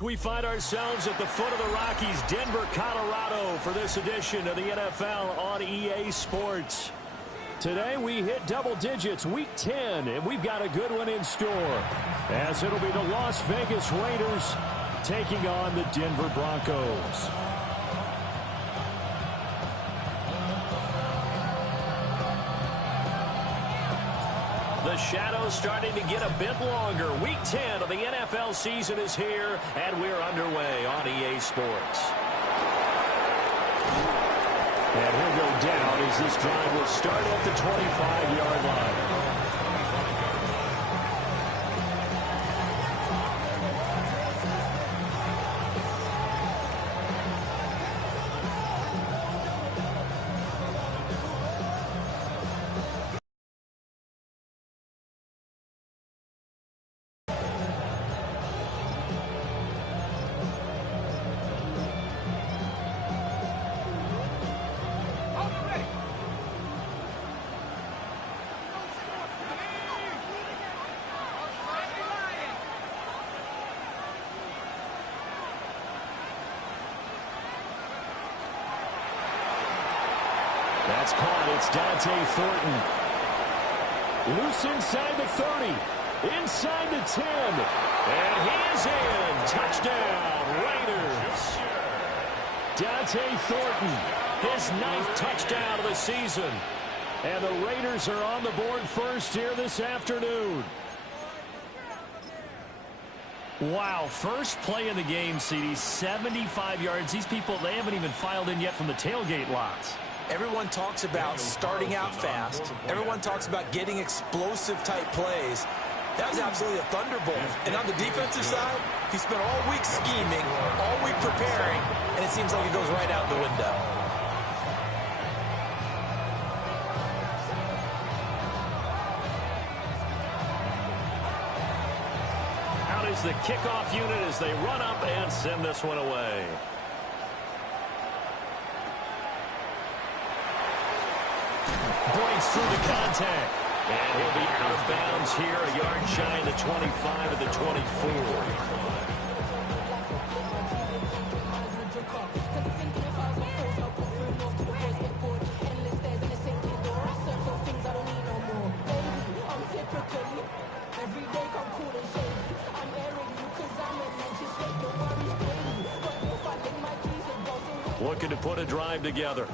We find ourselves at the foot of the Rockies, Denver, Colorado, for this edition of the NFL on EA Sports. Today we hit double digits, week 10, and we've got a good one in store, as it'll be the Las Vegas Raiders taking on the Denver Broncos. The shadow's starting to get a bit longer. Week 10 of the NFL season is here, and we're underway on EA Sports. And he'll go down as this drive will start at the 25-yard line. That's caught. It's Dante Thornton. Loose inside the 30. Inside the 10. And he is in. Touchdown, Raiders. Dante Thornton, his 9th touchdown of the season. And the Raiders are on the board first here this afternoon. Wow, first play in the game, CD, 75 yards. These people, they haven't even filed in yet from the tailgate lots. Everyone talks about starting out fast. Everyone talks about getting explosive-type plays. That was absolutely a thunderbolt. And on the defensive side, he spent all week scheming, all week preparing, and it seems like it goes right out the window. Out is the kickoff unit as they run up and send this one away. Breaks through the contact. And he'll be out of bounds here, a yard shy of the 25 of the 24. Looking to put a drive together.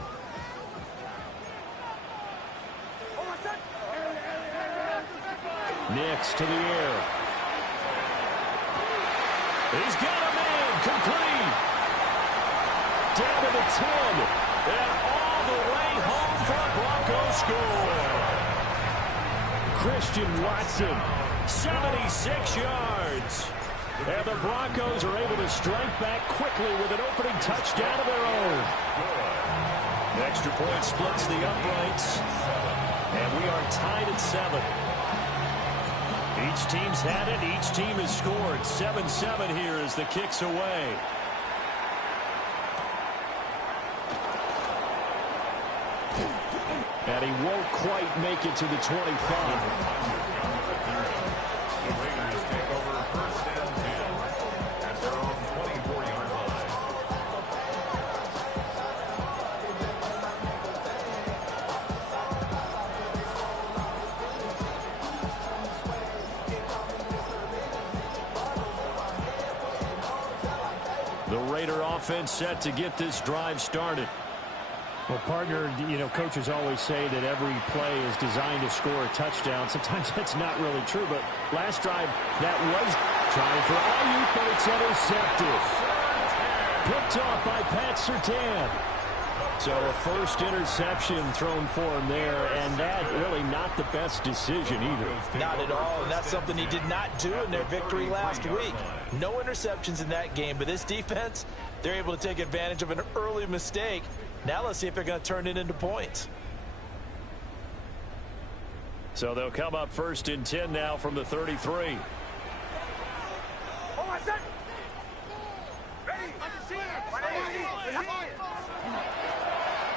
Nix to the air. He's got a man complete. Down to the 10. And all the way home for a Broncos score. Christian Watson, 76 yards. And the Broncos are able to strike back quickly with an opening touchdown of their own. The extra point splits the uprights. And we are tied at 7. Each team's had it. Each team has scored. 7-7 here as the kick's away. And he won't quite make it to the 25. The Raider offense set to get this drive started. Well, partner, coaches always say that every play is designed to score a touchdown. Sometimes that's not really true, but last drive, that was trying for Ayuk, but it's intercepted. Picked off by Pat Surtain. So a first interception thrown for him there, and that really not the best decision either. Not at all, and that's something he did not do in their victory last week. No interceptions in that game, but this defense, they're able to take advantage of an early mistake. Now let's see if they're going to turn it into points. So they'll come up first and 10 now from the 33.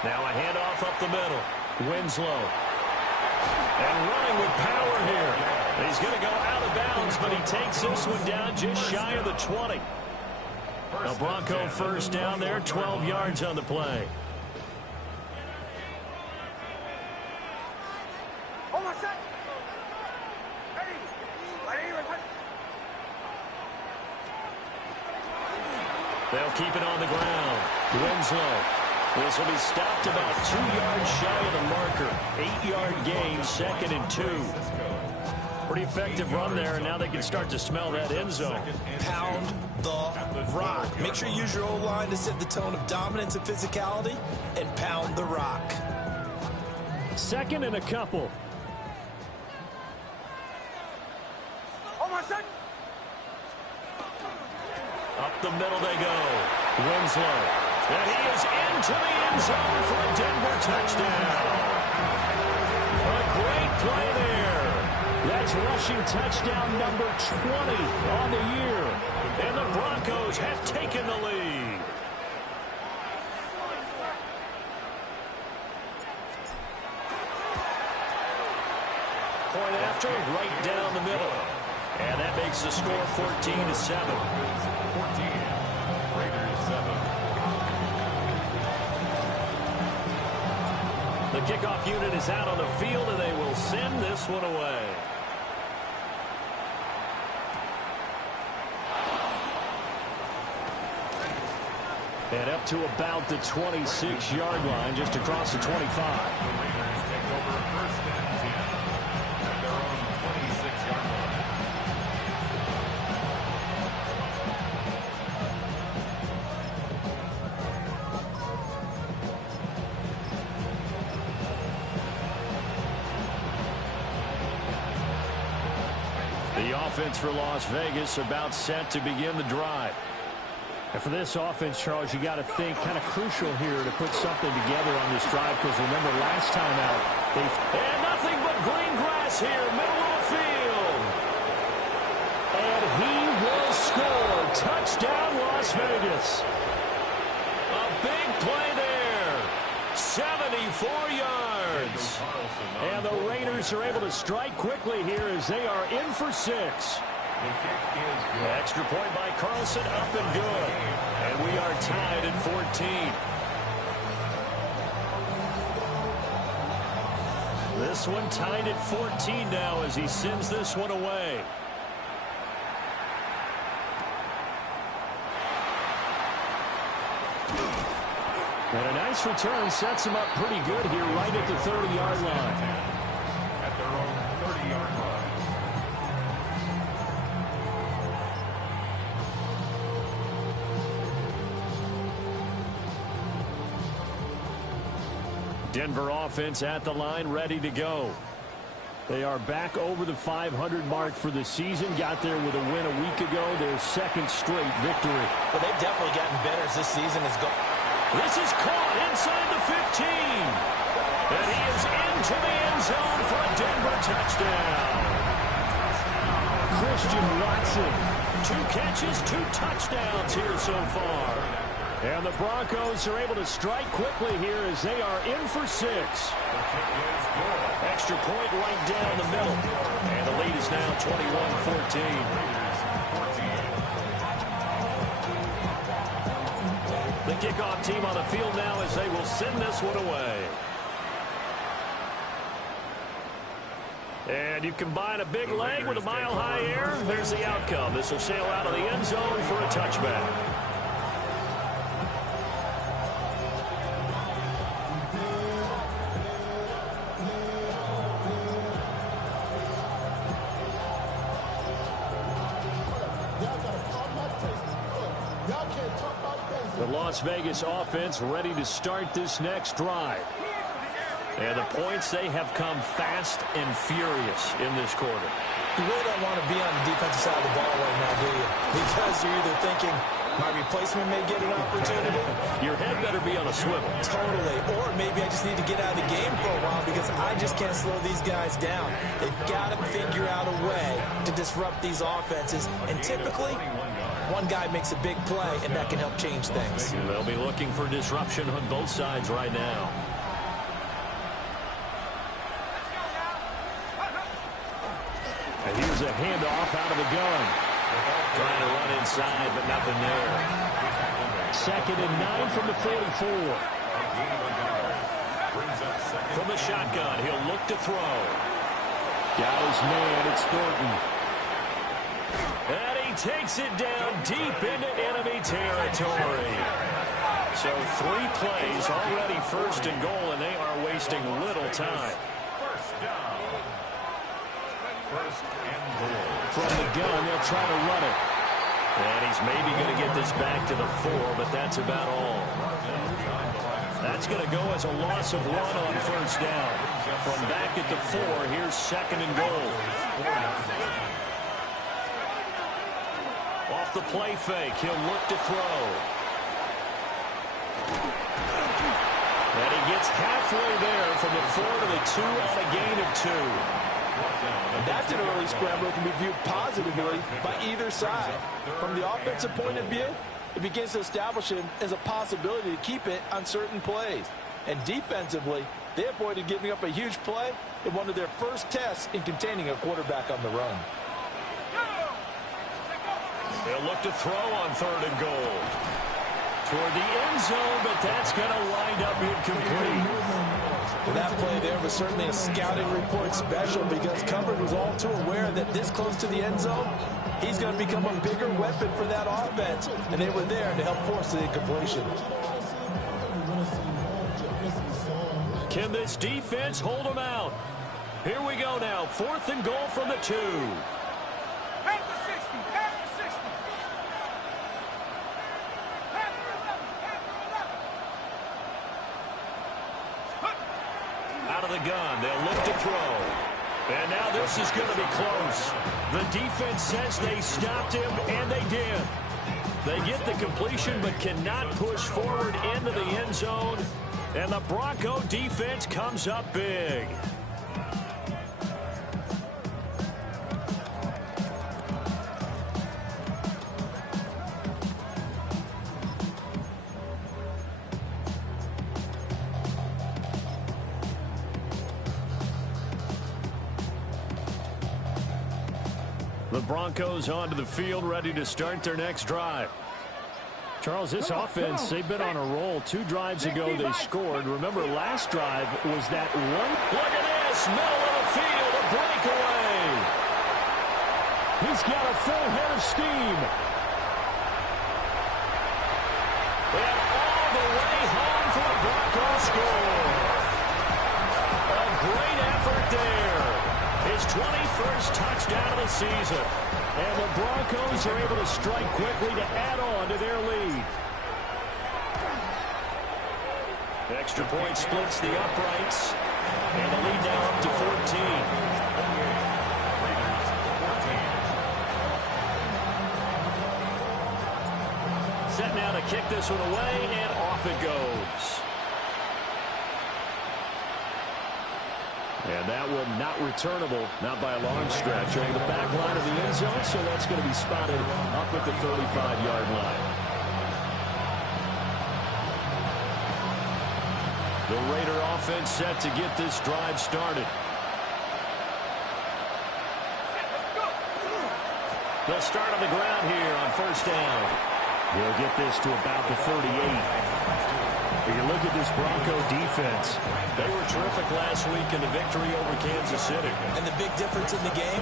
Now a handoff up the middle. Winslow. And running with power here. He's going to go out of bounds, but he takes this one down just shy of the 20. A Bronco first down there, 12 yards on the play. They'll keep it on the ground. Winslow. This will be stopped about 2 yards shy of the marker. 8-yard gain, 2nd and 2. Pretty effective run there, and now they can start to smell that end zone. Pound the rock. Make sure you use your O-line to set the tone of dominance and physicality, and pound the rock. 2nd and a couple. Up the middle they go. Winslow. And he is into the end zone for a Denver touchdown. A great play there. That's rushing touchdown number 20 on the year. And the Broncos have taken the lead. Point after, right down the middle. And that makes the score 14-7. The kickoff unit is out on the field, and they will send this one away. And up to about the 26-yard line, just across the 25. The Raiders take over 1st and 10 at their own 26-yard line. The offense for Las Vegas about set to begin the drive. And for this offense, Charles, you got to think kind of crucial here to put something together on this drive, because remember last time out, and nothing but green grass here, middle of the field. And he will score. Touchdown, Las Vegas. A big play there. 74 yards. And the Raiders are able to strike quickly here as they are in for 6. The kick is good. Extra point by Carlson, up and good. And we are tied at 14. This one tied at 14 now as he sends this one away. And a nice return sets him up pretty good here right at the 30-yard line. At their own 30-yard line. Denver offense at the line, ready to go. They are back over the 500 mark for the season. Got there with a win a week ago, their 2nd straight victory. Well, they've definitely gotten better as this season has gone. This is caught inside the 15. And he is into the end zone for a Denver touchdown. Christian Watson, 2 catches, 2 touchdowns here so far. And the Broncos are able to strike quickly here as they are in for 6. Extra point right down the middle. And the lead is now 21-14. The kickoff team on the field now as they will send this one away. And you combine a big leg with a mile-high air, there's the outcome. This will sail out of the end zone for a touchback. The Las Vegas offense ready to start this next drive. And the points, they have come fast and furious in this quarter. You really don't want to be on the defensive side of the ball right now, do you? Because you're either thinking, my replacement may get an opportunity. Your head better be on a swivel. Totally. Or maybe I just need to get out of the game for a while because I just can't slow these guys down. They've got to figure out a way to disrupt these offenses. And typically, one guy makes a big play, and that can help change things. They'll be looking for disruption on both sides right now. And here's a handoff out of the gun. Trying to run inside, but nothing there. 2nd and 9 from the 44. From the shotgun, he'll look to throw. Got his man, it's Thornton. And he takes it down deep into enemy territory. So 3 plays already 1st and goal, and they are wasting little time. From the gun, they'll try to run it. And he's maybe going to get this back to the 4, but that's about all. That's going to go as a loss of 1 on 1st down. From back at the 4, here's 2nd and goal. Off the play fake, he'll look to throw. And he gets halfway there from the 4 to the 2 on a gain of 2. And that's an early scramble that can be viewed positively by either side. From the offensive point of view, it begins to establish it as a possibility to keep it on certain plays. And defensively, they avoided giving up a huge play in one of their first tests in containing a quarterback on the run. They'll look to throw on 3rd and goal. Toward the end zone, but that's going to wind up incomplete. Well, that play there was certainly a scouting report special because coverage was all too aware that this close to the end zone, he's going to become a bigger weapon for that offense, and they were there to help force the incompletion. Can this defense hold them out? Here we go now, 4th and goal from the 2. Out of the gun, they'll look to throw. And now this is going to be close. The defense says they stopped him, and they did. They get the completion but cannot push forward into the end zone. And the Bronco defense comes up big. The Broncos onto the field, ready to start their next drive. Charles, this offense, they've been on a roll. 2 drives ago, they scored. Remember, last drive was that one. Look at this, middle of the field, a breakaway. He's got a full head of steam. And all the way home for the Broncos score. A great effort there. His 21st touchdown of the season. And the Broncos are able to strike quickly to add on to their lead. Extra point splits the uprights. And the lead now up to 14. Set now to kick this one away, and off it goes. And that one not returnable, not by a long stretch. Over the back line of the end zone, so that's going to be spotted up at the 35-yard line. The Raider offense set to get this drive started. They'll start on the ground here on 1st down. We'll get this to about the 38. You look at this Bronco defense. They were terrific last week in the victory over Kansas City. And the big difference in the game,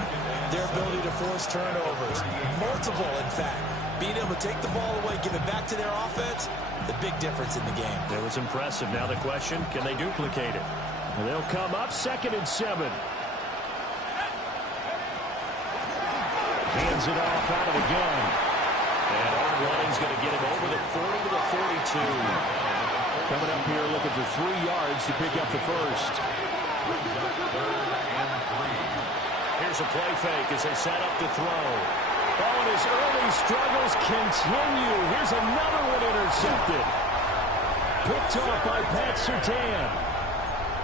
their ability to force turnovers. Multiple, in fact. Being able to take the ball away, give it back to their offense, the big difference in the game. It was impressive. Now the question, can they duplicate it? And they'll come up 2nd and 7. Hands it off out of the gun. And Art Running's going to get him over the 40 to the 42. Coming up here looking for 3 yards to pick up the first. Here's a play fake as they set up to throw. Oh, and his early struggles continue. Here's another one intercepted. Picked off by Pat Surtain.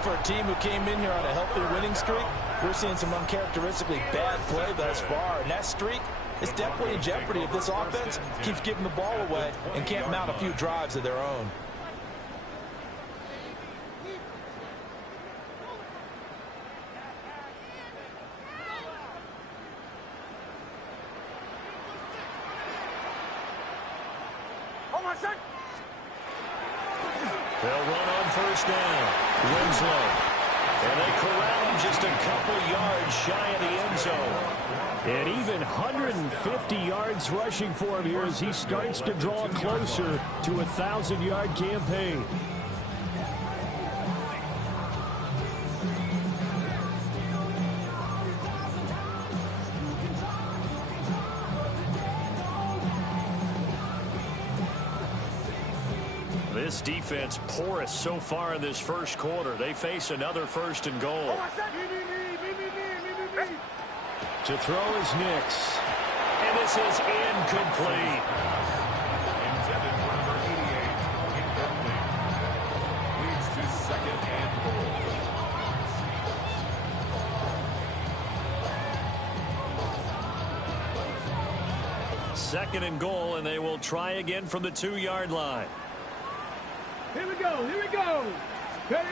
For a team who came in here on a healthy winning streak, we're seeing some uncharacteristically bad play thus far. And that streak is definitely in jeopardy if this offense keeps giving the ball away and can't mount a few drives of their own. They'll run on first down. Winslow. And they corral him just a couple yards shy of the end zone. And even 150 yards rushing for him here as he starts to draw closer to a 1,000-yard campaign. This defense porous so far in this first quarter. They face another first and goal. To throw is Nix. And this is incomplete. Intended for number 88. Incomplete. Leads to second and goal. Second and goal, and they will try again from the 2-yard line. Here we go. Here we go. Ready?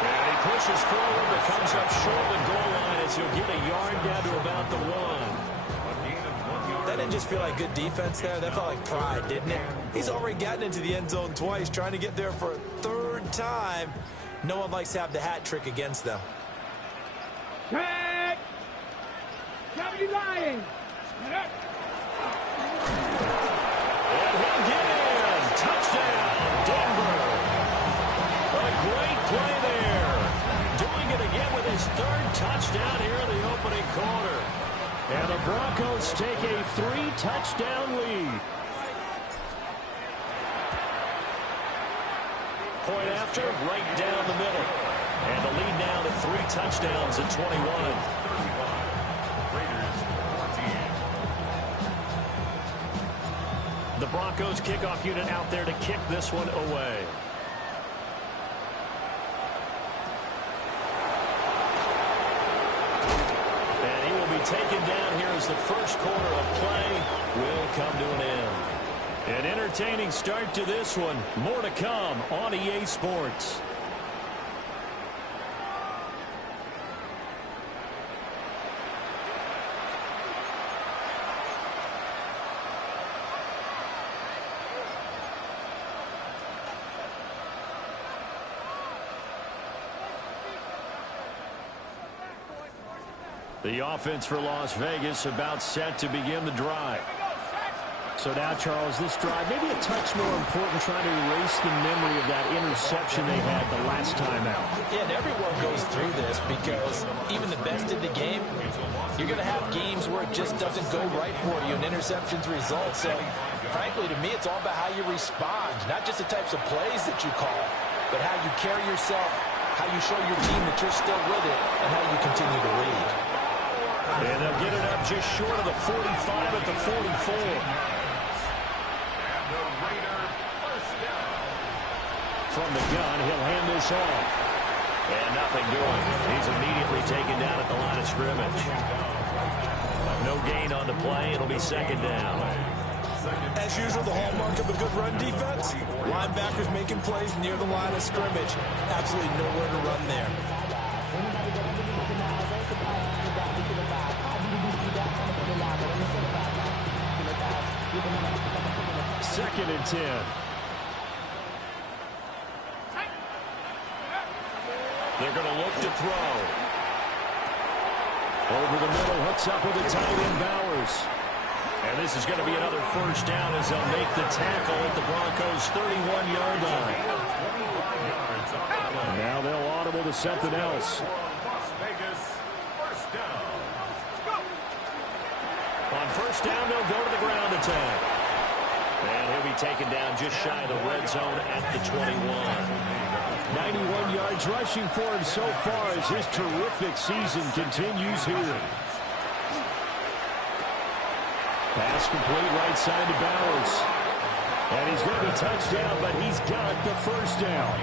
And he pushes forward, but comes up short of the goal line as he'll get a yard down to about the 1. That didn't just feel like good defense there. That felt like pride, didn't it? He's already gotten into the end zone twice, trying to get there for a third time. No one likes to have the hat trick against them. Tag! Somebody lying! And he'll get in. Touchdown, Denver. A great play there. Doing it again with his third touchdown here in the opening quarter. And the Broncos take a 3-touchdown lead. Point after, right down the middle. And the lead now to 3 touchdowns at 21. The Broncos kickoff unit out there to kick this one away. And he will be taken down here as the first quarter of play will come to an end. An entertaining start to this one. More to come on EA Sports. The offense for Las Vegas about set to begin the drive. So now, Charles, this drive, maybe a touch more important, trying to erase the memory of that interception they had the last time out. Yeah, and everyone goes through this because even the best in the game, you're going to have games where it just doesn't go right for you, and interceptions result. So, frankly, to me, it's all about how you respond, not just the types of plays that you call, but how you carry yourself, how you show your team that you're still with it, and how you continue to lead. And they'll get it up just short of the 45 at the 44. From the gun, he'll hand this off. And nothing doing. He's immediately taken down at the line of scrimmage. No gain on the play. It'll be second down. As usual, the hallmark of a good run defense, linebackers making plays near the line of scrimmage. Absolutely nowhere to run there. Second and 10. They're going to look to throw. Over the middle, hooks up with the tight end Bowers. And this is going to be another first down as they'll make the tackle at the Broncos' 31-yard line. Now they'll audible to something else. Las Vegas, first down. On first down, they'll go to the ground attack. And he'll be taken down just shy of the red zone at the 21. 91 yards rushing for him so far as his terrific season continues here. Pass complete right side to Bowers. And he's going to be touched down, but he's got the first down.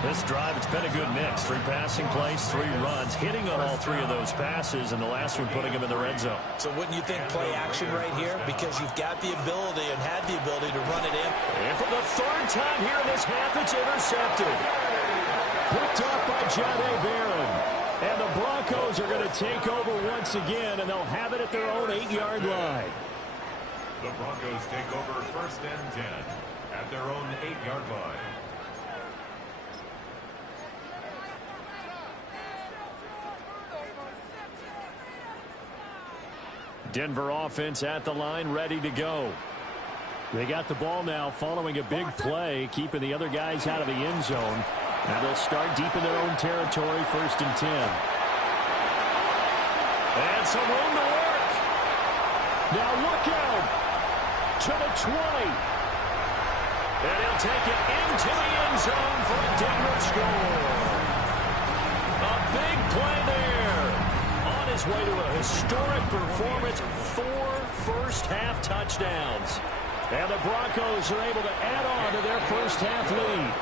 This drive, it's been a good mix. 3 passing plays, 3 runs, hitting on all 3 of those passes, and the last one putting him in the red zone. So wouldn't you think play action right here? Because you've got the ability and had the ability to run it in. And for the 3rd time here in this half, it's intercepted. Picked off by Jahdae Barron. And the Broncos are going to take over once again, and they'll have it at their own 8-yard line. The Broncos take over 1st and 10 at their own 8-yard line. Denver offense at the line, ready to go. They got the ball now following a big play, keeping the other guys out of the end zone. Now they'll start deep in their own territory, 1st and 10. And some room to work. Now look out to the 20. And he'll take it into the end zone for a Denver score. A big play there. On his way to a historic performance, 4 first-half touchdowns. And the Broncos are able to add on to their first-half lead.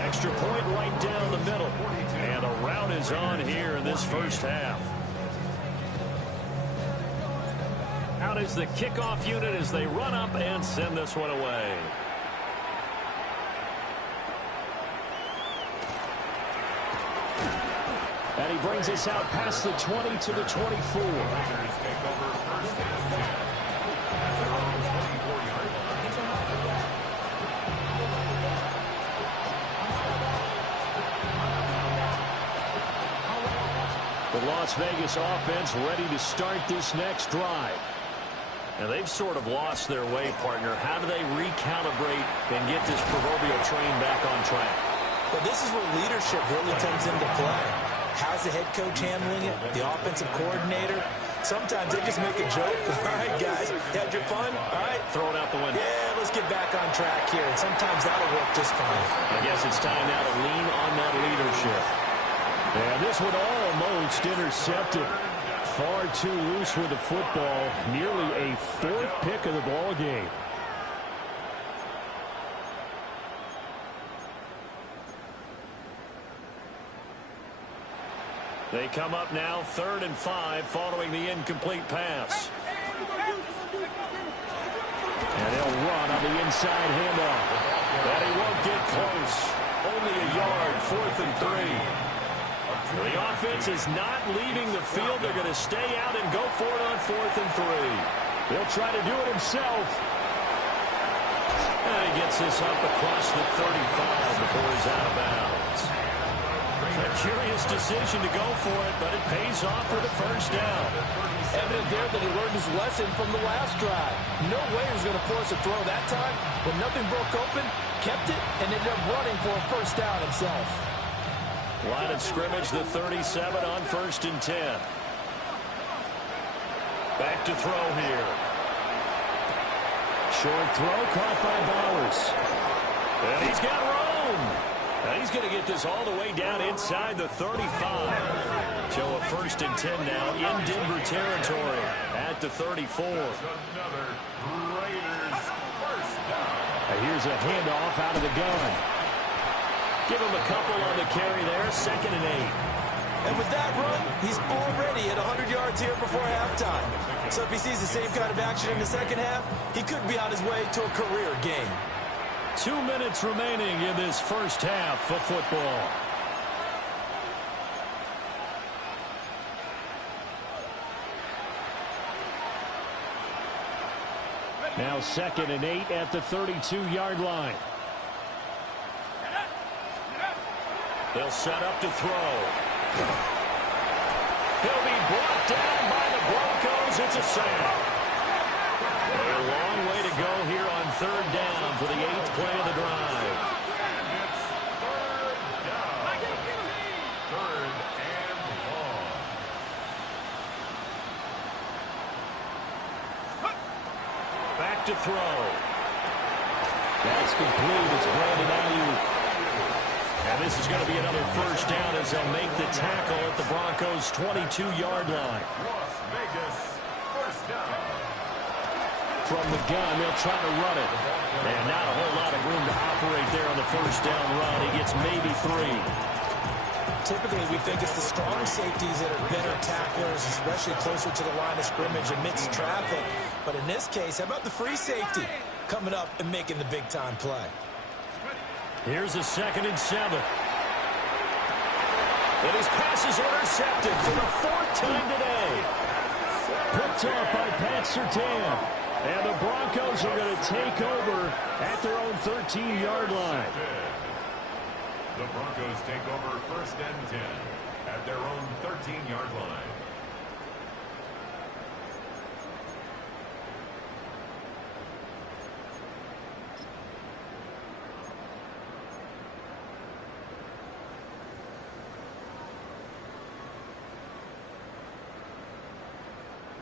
Extra point right down the middle. And a rout is on here in this first half. Out is the kickoff unit as they run up and send this one away. And he brings us out past the 20 to the 24. The Las Vegas offense ready to start this next drive. And they've sort of lost their way, partner. How do they recalibrate and get this proverbial train back on track? Well, this is where leadership really comes into play. How's the head coach handling it? The offensive coordinator? Sometimes they just make a joke. All right, guys, had your fun? All right. Throw it out the window. Yeah, let's get back on track here. And sometimes that'll work just fine. I guess it's time now to lean on that leadership. And this one almost intercepted. Far too loose with the football. Nearly a 4th pick of the ball game. They come up now 3rd and 5 following the incomplete pass. And he'll run on the inside handoff. But he won't get close. Only a yard, 4th and 3. The offense is not leaving the field. They're going to stay out and go for it on 4th and 3. He'll try to do it himself. And he gets this up across the 35 before he's out of bounds. A curious decision to go for it, but it pays off for the first down. Evident there that he learned his lesson from the last drive. No way he was going to force a throw that time. When nothing broke open, kept it, and ended up running for a first down himself. Line of scrimmage, the 37 on 1st and 10. Back to throw here. Short throw caught by Bowers. And he's got room. Now he's going to get this all the way down inside the 35. So a 1st and 10 now in Denver territory at the 34. And here's a handoff out of the gun. Give him a couple on the carry there, 2nd and 8. And with that run, he's already at 100 yards here before halftime. So if he sees the same kind of action in the second half, he could be on his way to a career game. 2 minutes remaining in this first half of football. Now 2nd and 8 at the 32-yard line. They'll set up to throw. He'll be brought down by the Broncos. It's a sack. A long way to go here on 3rd down for the 8th play of the drive. It's 3rd down. 3rd and long. Back to throw. That's complete. It's Brandon Ayuk. And this is going to be another first down as they'll make the tackle at the Broncos' 22-yard line. Las Vegas, first down. From the gun, they'll try to run it. And not a whole lot of room to operate there on the first down run. He gets maybe 3. Typically, we think it's the strong safeties that are better tacklers, especially closer to the line of scrimmage amidst traffic. But in this case, how about the free safety coming up and making the big-time play? Here's a 2nd and 7. And his pass is intercepted for the 4th time today. Picked up by Pat Surtain. And the Broncos are going to take over at their own 13-yard line. The Broncos take over 1st and 10 at their own 13-yard line.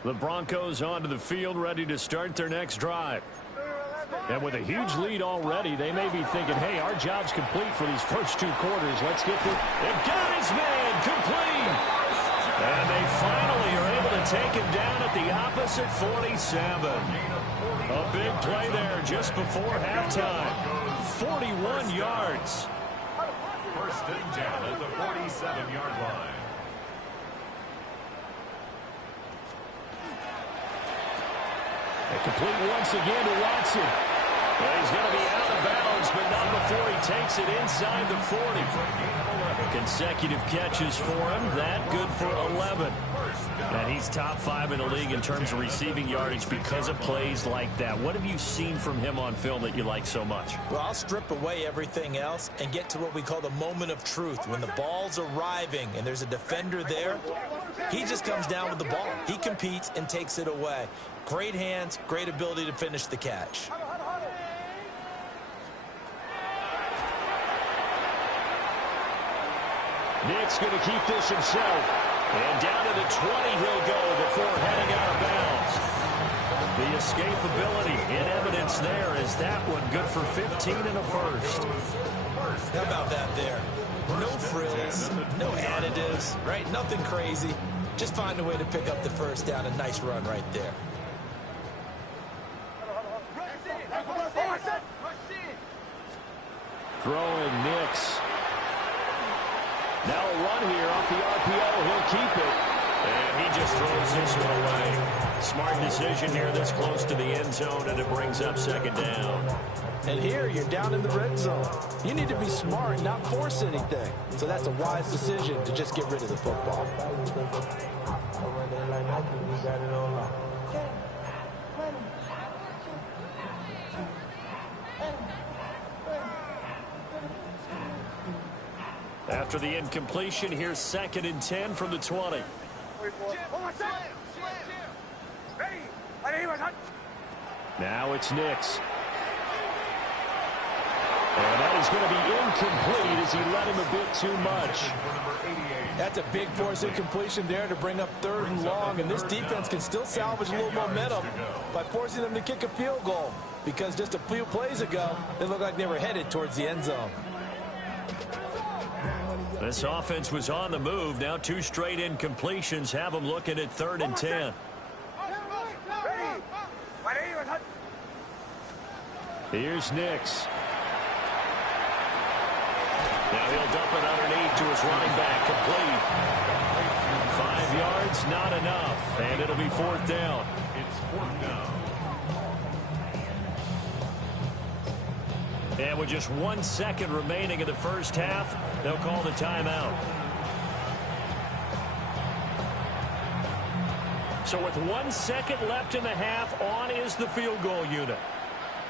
The Broncos onto the field, ready to start their next drive. And with a huge lead already, they may be thinking, hey, our job's complete for these first 2 quarters. Let's get this. They've got his man complete. And they finally are able to take him down at the opposite 47. A big play there just before halftime. 41 yards. 1st and 10 at the 47-yard line. And complete once again to Watson. Well, he's going to be out of bounds, but not before he takes it inside the 40. Consecutive catches for him. That good for 11. And he's top 5 in the league in terms of receiving yardage because of plays like that. What have you seen from him on film that you like so much? Well, I'll strip away everything else and get to what we call the moment of truth. When the ball's arriving and there's a defender there, he just comes down with the ball. He competes and takes it away. Great hands, great ability to finish the catch. Nick's going to keep this himself. And down to the 20 he'll go before heading out of bounds. The escapability in evidence there. Is that one good for 15 and a first? How about that there? No frills, no additives, right? Nothing crazy. Just find a way to pick up the first down. A nice run right there. Throwing Nix. Now a run here off the RPO. He'll keep it. And he just throws this one away. Smart decision here this close to the end zone, and it brings up 2nd down. And here you're down in the red zone. You need to be smart, not force anything. So that's a wise decision to just get rid of the football. After the incompletion, here's 2nd and 10 from the 20. Now it's Nix. And that is going to be incomplete as he let him a bit too much. That's a big force incompletion there to bring up 3rd and long, and this defense can still salvage a little momentum by forcing them to kick a field goal, because just a few plays ago, they looked like they were headed towards the end zone. This offense was on the move. Now 2 straight incompletions have them looking at 3rd and 10. Here's Nix. Now he'll dump it underneath to his running back. Complete. 5 yards, not enough. And it'll be 4th down. It's 4th down. And with just 1 second remaining in the first half, they'll call the timeout. So with 1 second left in the half, on is the field goal unit.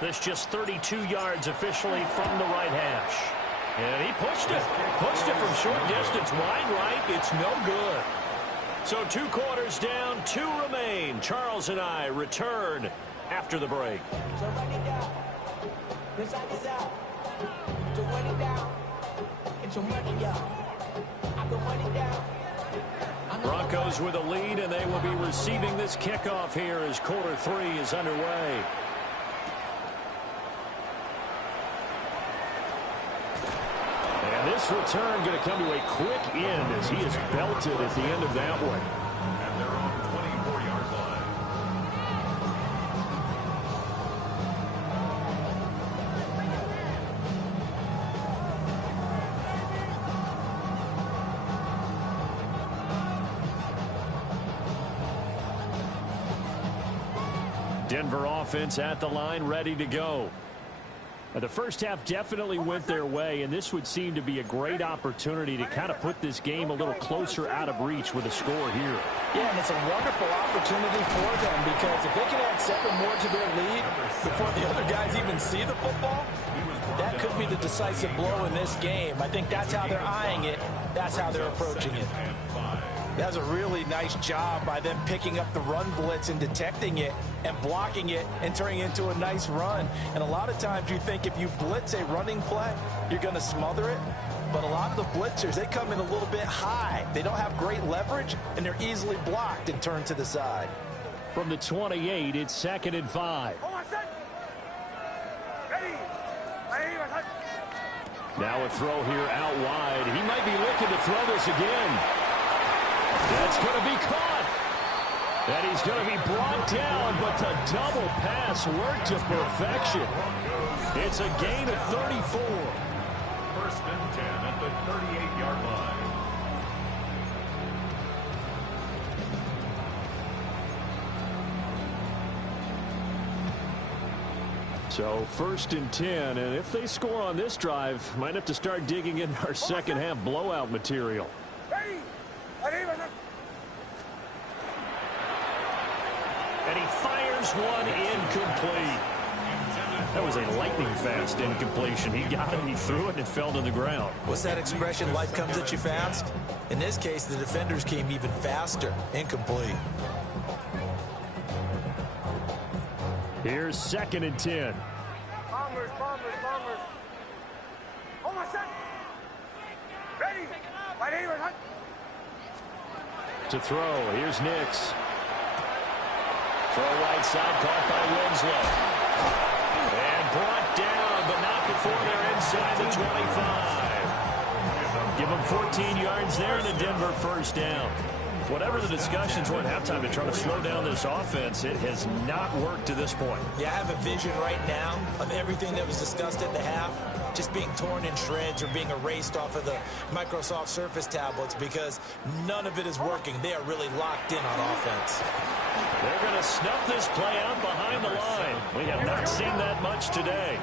This just 32 yards officially from the right hash. And he pushed it. Pushed it from short distance. Wide right. It's no good. So 2 quarters down, 2 remain. Charles and I return after the break. So run it down. This side is out. To run it down. Get your money up. I can run it down. Broncos with a lead, and they will be receiving this kickoff here as quarter 3 is underway. And this return going to come to a quick end as he is belted at the end of that one. At their own 24-yard line. Denver offense at the line, ready to go. The first half definitely went their way, and this would seem to be a great opportunity to kind of put this game a little closer out of reach with a score here. Yeah, and it's a wonderful opportunity for them because if they can add 7 more to their lead before the other guys even see the football, that could be the decisive blow in this game. I think that's how they're eyeing it. That's how they're approaching it. That was a really nice job by them picking up the run blitz and detecting it and blocking it and turning it into a nice run. And a lot of times you think if you blitz a running play, you're going to smother it. But a lot of the blitzers, they come in a little bit high. They don't have great leverage, and they're easily blocked and turned to the side. From the 28, it's 2nd and 5. Now a throw here out wide. He might be looking to throw this again. That's going to be caught. And he's going to be brought down, but the double pass worked to perfection. It's a gain of 34. 1st and 10 at the 38-yard line. So 1st and 10, and if they score on this drive, might have to start digging in our second half blowout material. And he fires one incomplete. That was a lightning-fast incompletion. He got it, he threw it, and it fell to the ground. What's that expression, life comes at you fast? In this case, the defenders came even faster. Incomplete. Here's 2nd and 10. Bombers. Almost set. Ready. To throw, here's Nix. Throw right side, caught by Winslow. And brought down, but not before they're inside the 25. Give them 14 yards there, and a Denver 1st down. Whatever the discussions were at halftime to try to slow down this offense, it has not worked to this point. Yeah, I have a vision right now of everything that was discussed at the half just being torn in shreds or being erased off of the Microsoft Surface tablets because none of it is working. They are really locked in on offense. They're going to snuff this play out behind the line. We have not seen that much today.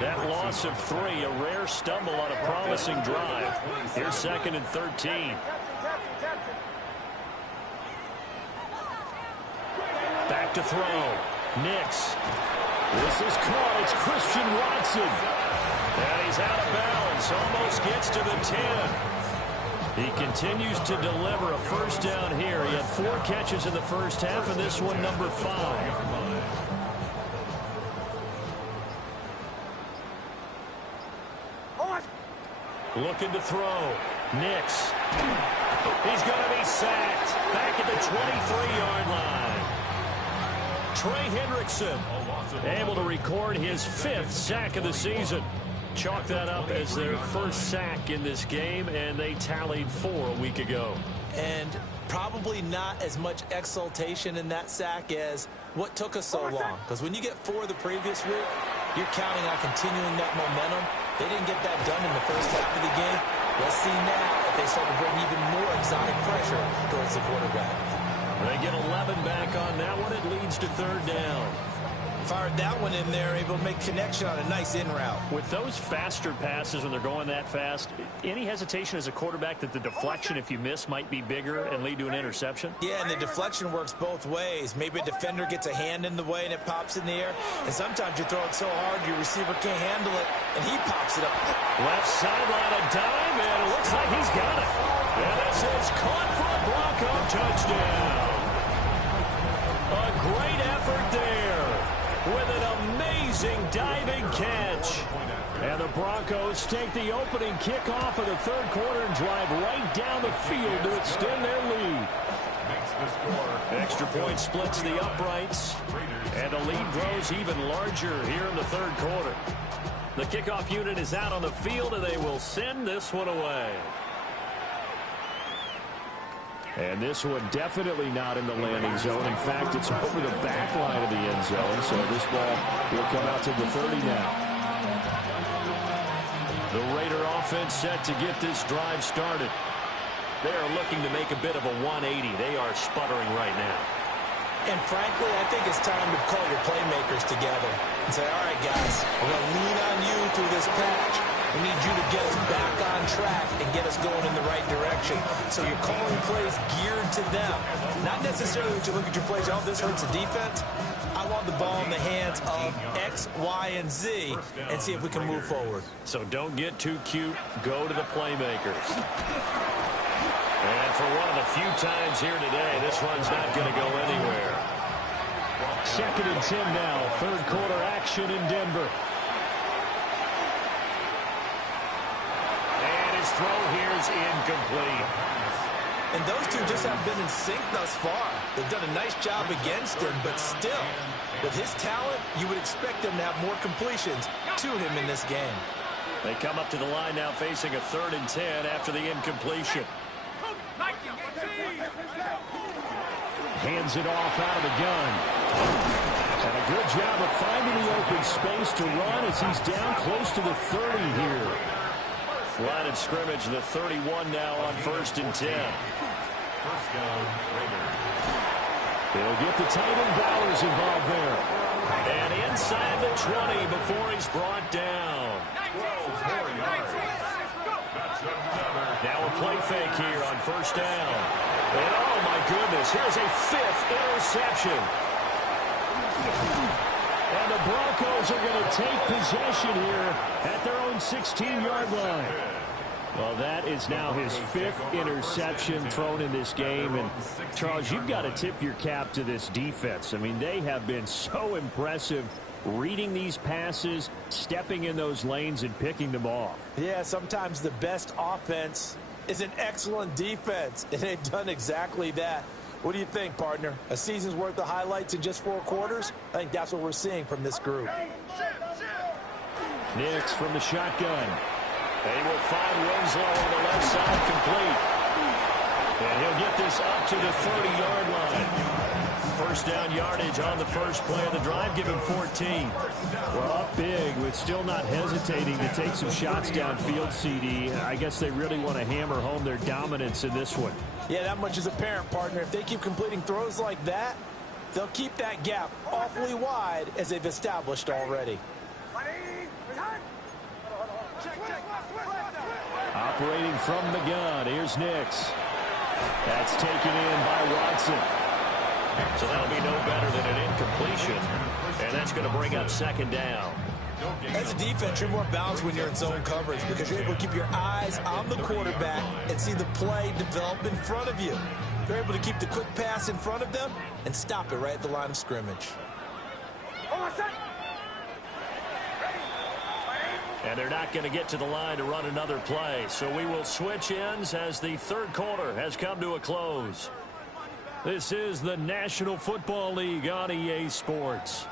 That loss of 3, a rare stumble on a promising drive. Here's 2nd and 13. Back to throw. Nix. This is caught. It's Christian Watson. And he's out of bounds. Almost gets to the 10. He continues to deliver a 1st down here. He had 4 catches in the first half, and this one number 5. Looking to throw. Nix. He's going to be sacked. Back at the 23-yard line. Trey Hendrickson able to record his 5th sack of the season. Chalk that up as their 1st sack in this game, and they tallied 4 a week ago. And probably not as much exultation in that sack as what took us so long. Because when you get 4 the previous week, you're counting on continuing that momentum. They didn't get that done in the first half of the game. Let's see now if they start to bring even more exotic pressure towards the quarterback. They get 11 back on that one. It leads to 3rd down. Fired that one in there, able to make connection on a nice in route. With those faster passes when they're going that fast, any hesitation as a quarterback that the deflection, if you miss, might be bigger and lead to an interception? Yeah, and the deflection works both ways. Maybe a defender gets a hand in the way and it pops in the air. And sometimes you throw it so hard your receiver can't handle it, and he pops it up. Left sideline, a dive, and it looks like he's got it. And this is caught for a Bronco touchdown. A great effort there with an amazing diving catch. And the Broncos take the opening kickoff of the 3rd quarter and drive right down the field to extend their lead. Extra point splits the uprights, and the lead grows even larger here in the 3rd quarter. The kickoff unit is out on the field, and they will send this one away. And this one definitely not in the landing zone. In fact, it's over the back line of the end zone. So this ball will come out to the 30 now. The Raider offense set to get this drive started. They are looking to make a bit of a 180. They are sputtering right now. And frankly, I think it's time to call your playmakers together and say, all right, guys, we're going to lean on you through this patch. We need you to get us back on track and get us going in the right direction. So you're calling plays geared to them. Not necessarily that you look at your plays, oh, this hurts the defense. I want the ball in the hands of X, Y, and Z and see if we can move forward. So don't get too cute. Go to the playmakers. And for one of the few times here today, this run's not going to go anywhere. 2nd and 10 now. 3rd quarter action in Denver. And his throw here is incomplete. And those two just haven't been in sync thus far. They've done a nice job against him, but still, with his talent, you would expect them to have more completions to him in this game. They come up to the line now facing a 3rd and 10 after the incompletion. Hands it off out of the gun. And a good job of finding the open space to run as he's down close to the 30 here. Line of scrimmage, the 31 now on 1st and 10. First down, Raiders. They'll get the tight end Bowers involved there. And inside the 20 before he's brought down. Now a play fake here on 1st down. And oh my goodness, here's a 5th interception. And the Broncos are going to take possession here at their own 16-yard line. Well, that is now his 5th interception thrown in this game. And, Charles, you've got to tip your cap to this defense. I mean, they have been so impressive reading these passes, stepping in those lanes, and picking them off. Yeah, sometimes the best offense is an excellent defense, and they've done exactly that. What do you think, partner? A season's worth of highlights in just 4 quarters? I think that's what we're seeing from this group. Nix from the shotgun. They will find Winslow on the left side, complete. And he'll get this up to the 30-yard line. 1st down yardage on the first play of the drive, give him 14. Well, up big, but still not hesitating to take some shots downfield, CD. I guess they really want to hammer home their dominance in this one. Yeah, that much is apparent, partner. If they keep completing throws like that, they'll keep that gap awfully wide as they've established already. Operating from the gun, here's Nix. That's taken in by Watson. So that'll be no better than an incompletion, and that's going to bring up 2nd down. As a defense, you're more balanced when you're in zone coverage because you're able to keep your eyes on the quarterback and see the play develop in front of you. You're able to keep the quick pass in front of them and stop it right at the line of scrimmage. And they're not going to get to the line to run another play, so we will switch ends as the 3rd quarter has come to a close. This is the National Football League on EA Sports.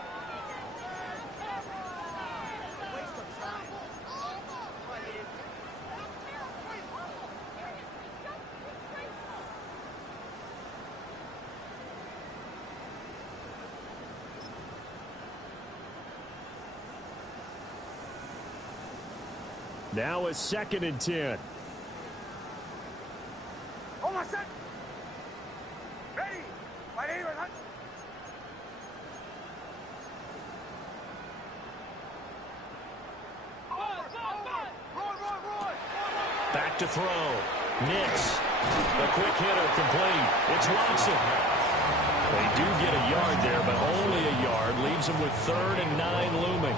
Now a 2nd and 10. Back to throw. Nix. The quick hitter complete. It's Watson. They do get a yard there, but only a yard. Leaves them with 3rd and 9 looming.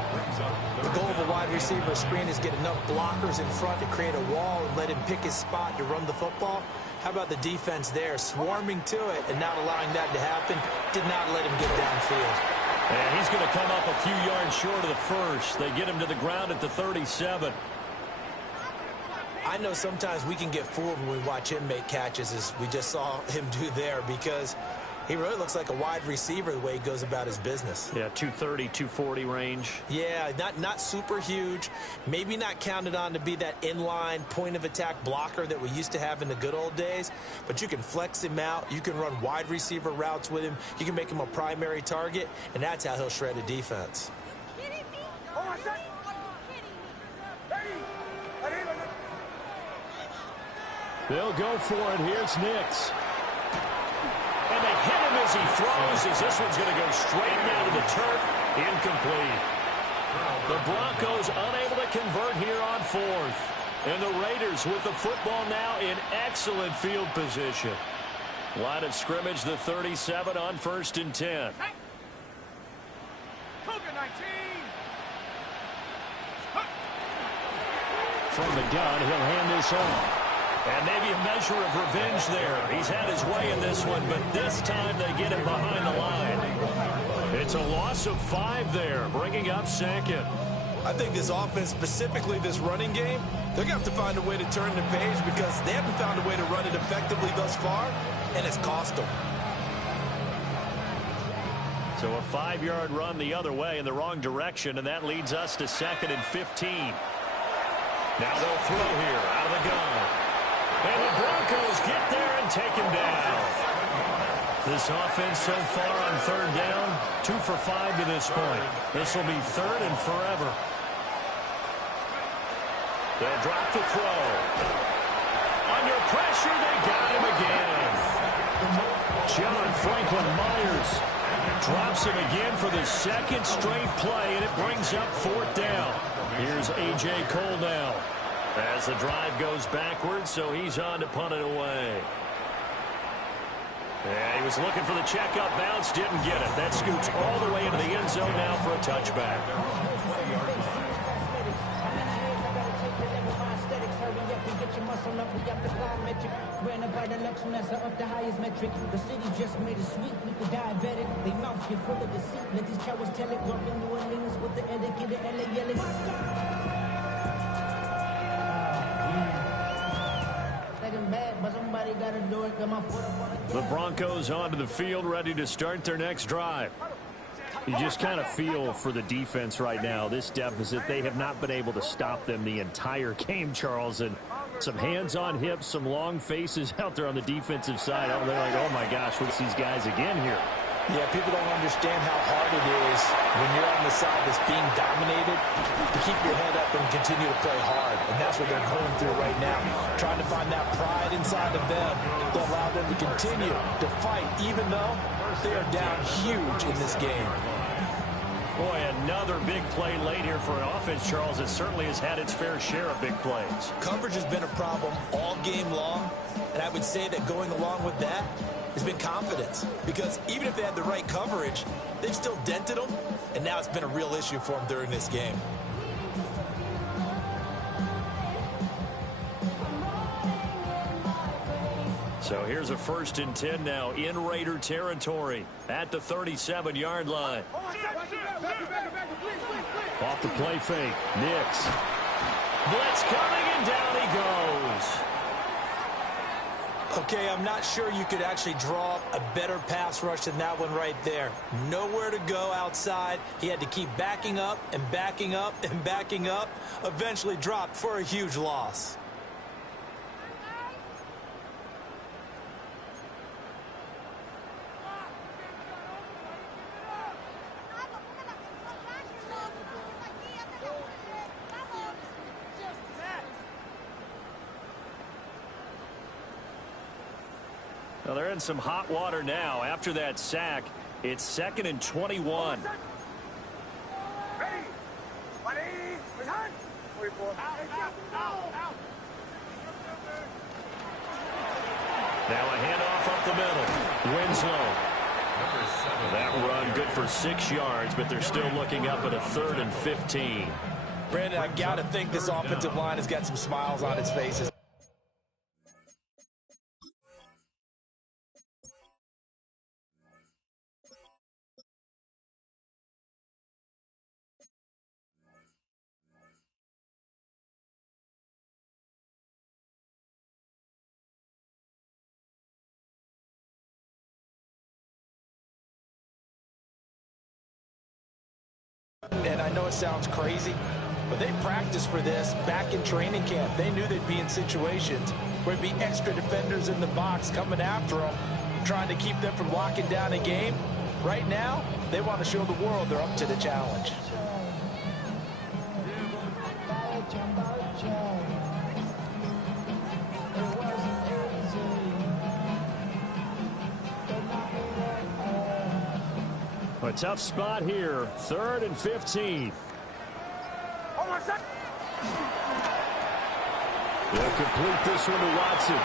The goal of a wide receiver screen is get enough blockers in front to create a wall and let him pick his spot to run the football. How about the defense there, swarming to it and not allowing that to happen? Did not let him get downfield. And he's going to come up a few yards short of the first. They get him to the ground at the 37. I know sometimes we can get fooled when we watch him make catches, as we just saw him do there, because he really looks like a wide receiver the way he goes about his business. Yeah, 230, 240 range. Yeah, not super huge. Maybe not counted on to be that inline point-of-attack blocker that we used to have in the good old days, but you can flex him out. You can run wide receiver routes with him. You can make him a primary target, and that's how he'll shred a defense. They'll go for it. Here's Nix. And they hit him as he throws, as this one's going to go straight down to the turf. Incomplete. The Broncos unable to convert here on fourth. And the Raiders with the football now in excellent field position. Line of scrimmage, the 37 on 1st and 10. From the gun, he'll hand this off. And maybe a measure of revenge there. He's had his way in this one, but this time they get him behind the line. It's a loss of 5 there, bringing up 2nd. I think this offense, specifically this running game, they're going to have to find a way to turn the page because they haven't found a way to run it effectively thus far, and it's cost them. So a 5-yard run the other way in the wrong direction, and that leads us to 2nd and 15. Now they'll throw here out of the gun. And the Broncos get there and take him down. This offense so far on 3rd down, 2 for 5 to this point. This will be 3rd and forever. They'll drop the throw. Under pressure, they got him again. John Franklin Myers drops him again for the 2nd straight play, and it brings up 4th down. Here's A.J. Cole now as the drive goes backwards, so he's on to punt it away. Yeah, he was looking for the checkup bounce, didn't get it. That scoots all the way into the end zone now for a touchback. Up the highest metric. The city just made it sweet. We could diabetic. They mouth get full of deceit. Let these cowards tell it. Walk in New Orleans with the etiquette of LA yelling. The Broncos onto the field, ready to start their next drive. You just kind of feel for the defense right now, this deficit. They have not been able to stop them the entire game, Charles. And some hands on hips, some long faces out there on the defensive side. Oh, they're like, oh, my gosh, what's these guys again here? Yeah, people don't understand how hard it is when you're on the side that's being dominated to keep your head up and continue to play hard. And that's what they're going through right now, trying to find that pride inside of them to allow them to continue to fight, even though they are down huge in this game. Boy, another big play late here for an offense, Charles. It certainly has had its fair share of big plays. Coverage has been a problem all game long, and I would say that going along with that has been confidence, because even if they had the right coverage, they've still dented them, and now it's been a real issue for them during this game. So here's a 1st and 10 now in Raider territory at the 37-yard line. Off the play fake. Nix. Blitz coming, and down he goes. Okay, I'm not sure you could actually draw up a better pass rush than that one right there. Nowhere to go outside. He had to keep backing up and backing up and backing up. Eventually dropped for a huge loss. Well, they're in some hot water now. After that sack, it's 2nd and 21. Now a handoff up the middle. Winslow. That run good for 6 yards, but they're still looking up at a 3rd and 15. Brandon, I've got to think this offensive line has got some smiles on its faces. And I know it sounds crazy, but they practiced for this back in training camp. They knew they'd be in situations where there'd be extra defenders in the box coming after them, trying to keep them from locking down a game. Right now, they want to show the world they're up to the challenge. A tough spot here. 3rd and 15. They'll complete this one to Watson.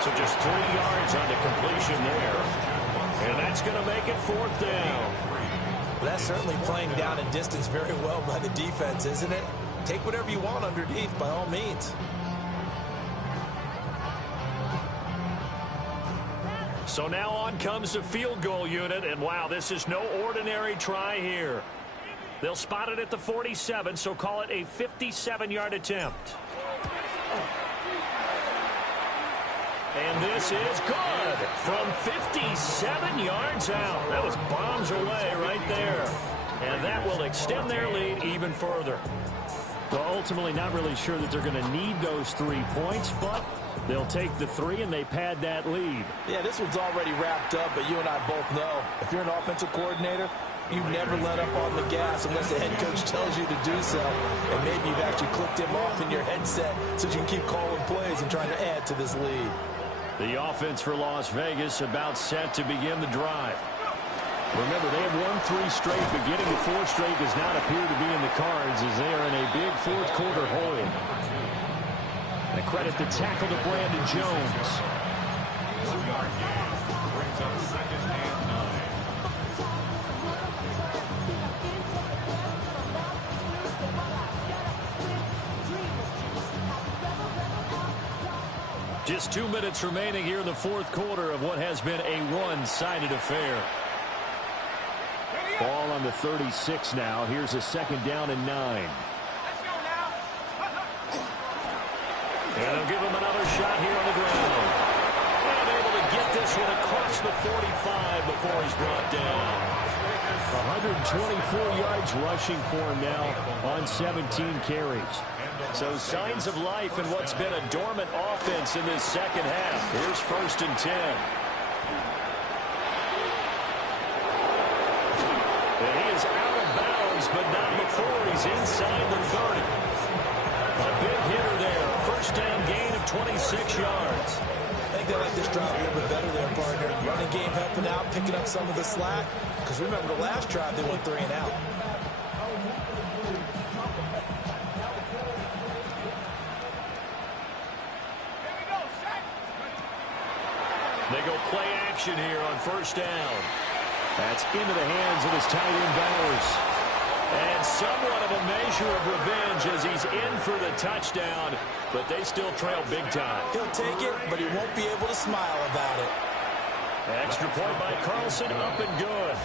So just 3 yards on the completion there. And that's going to make it 4th down. Well, that's certainly playing down in distance very well by the defense, isn't it? Take whatever you want underneath, by all means. So now on comes the field goal unit, and wow, this is no ordinary try here. They'll spot it at the 47, so call it a 57-yard attempt. And this is good from 57 yards out. That was bombs away right there. And that will extend their lead even further. Well, ultimately not really sure that they're going to need those 3 points, but they'll take the 3 and they pad that lead. Yeah, this one's already wrapped up, but you and I both know if you're an offensive coordinator, you never let up on the gas unless the head coach tells you to do so. And maybe you've actually clicked him off in your headset so you can keep calling plays and trying to add to this lead. The offense for Las Vegas about set to begin the drive. Remember, they have won 3 straight, but getting to 4 straight does not appear to be in the cards as they are in a big 4th quarter hole. And credit the tackle to Brandon Jones. Brings up 2nd and 9. Just 2 minutes remaining here in the 4th quarter of what has been a one-sided affair. Ball on the 36 now. Here's a 2nd down and 9. And they'll give him another shot here on the ground. And able to get this one across the 45 before he's brought down. 124 yards rushing for him now on 17 carries. So signs of life in what's been a dormant offense in this 2nd half. Here's 1st and 10. And he is out of bounds, but not before he's inside the 30. A big hitter there. 1st down gain of 26 yards. I think they like this drive a little bit better there, partner. Running game helping out, picking up some of the slack. Because remember, the last drive, they went 3 and out. They go play action here on 1st down. That's into the hands of his tight end Bowers. And somewhat of a measure of revenge as he's in for the touchdown, but they still trail big time. He'll take it, but he won't be able to smile about it. Extra point by Carlson, up and good.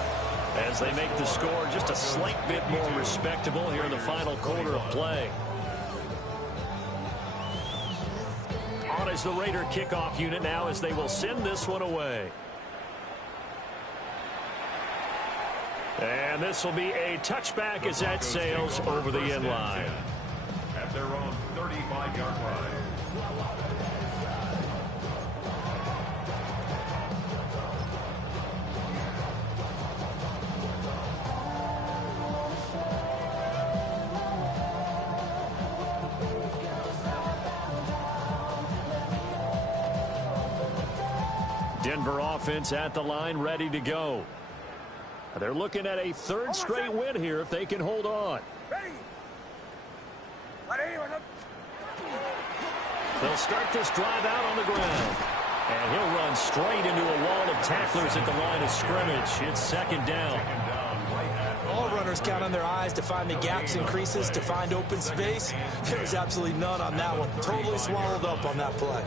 As they make the score just a slight bit more respectable here in the final quarter of play. On is the Raider kickoff unit now as they will send this one away. And this will be a touchback as that sails over the end line. At their own 35-yard line. Denver offense at the line, ready to go. They're looking at a 3rd straight win here if they can hold on. They'll start this drive out on the ground. And he'll run straight into a wall of tacklers at the line of scrimmage. It's 2nd down. All runners count on their eyes to find the gaps and creases, to find open space. There was absolutely none on that one. Totally swallowed up on that play.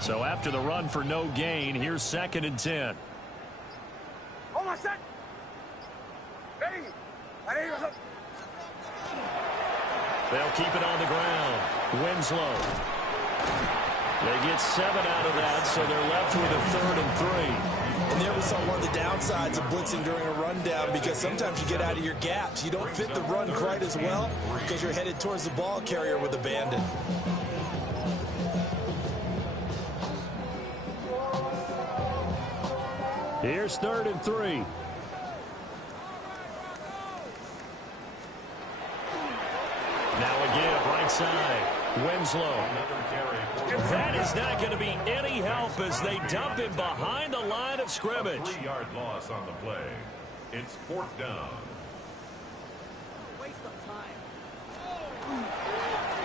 So after the run for no gain, here's 2nd and 10. They'll keep it on the ground. Winslow. They get 7 out of that, so they're left with a 3rd and 3. And there we saw one of the downsides of blitzing during a rundown, because sometimes you get out of your gaps. You don't fit the run quite as well because you're headed towards the ball carrier with abandon. Here's 3rd and 3. Now a give right side. Winslow. That is not going to be any help as they dump him behind the line of scrimmage. 3-yard loss on the play. It's 4th down. Waste of time.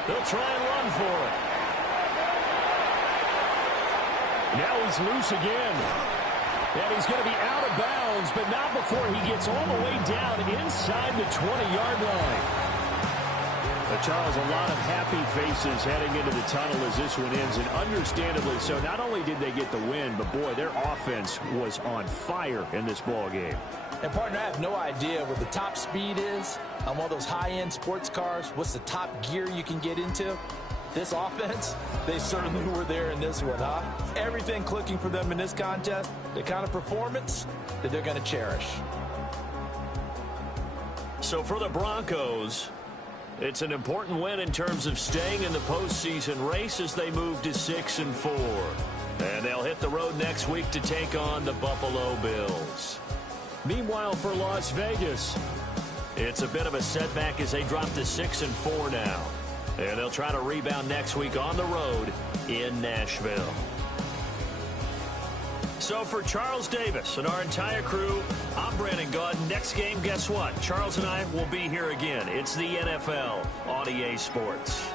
They'll try and run for it. Now he's loose again. And he's going to be out of bounds, but not before he gets all the way down inside the 20-yard line. But Charles, a lot of happy faces heading into the tunnel as this one ends, and understandably so. Not only did they get the win, but boy, their offense was on fire in this ball game. And partner, I have no idea what the top speed is on one of those high-end sports cars. What's the top gear you can get into? This offense, they certainly were there in this one, huh? Everything clicking for them in this contest, the kind of performance that they're going to cherish. So for the Broncos, it's an important win in terms of staying in the postseason race as they move to 6-4. And they'll hit the road next week to take on the Buffalo Bills. Meanwhile, for Las Vegas, it's a bit of a setback as they drop to 6-4 now. And they'll try to rebound next week on the road in Nashville. So for Charles Davis and our entire crew, I'm Brandon Gaudin. Next game, guess what? Charles and I will be here again. It's the NFL on EA Sports.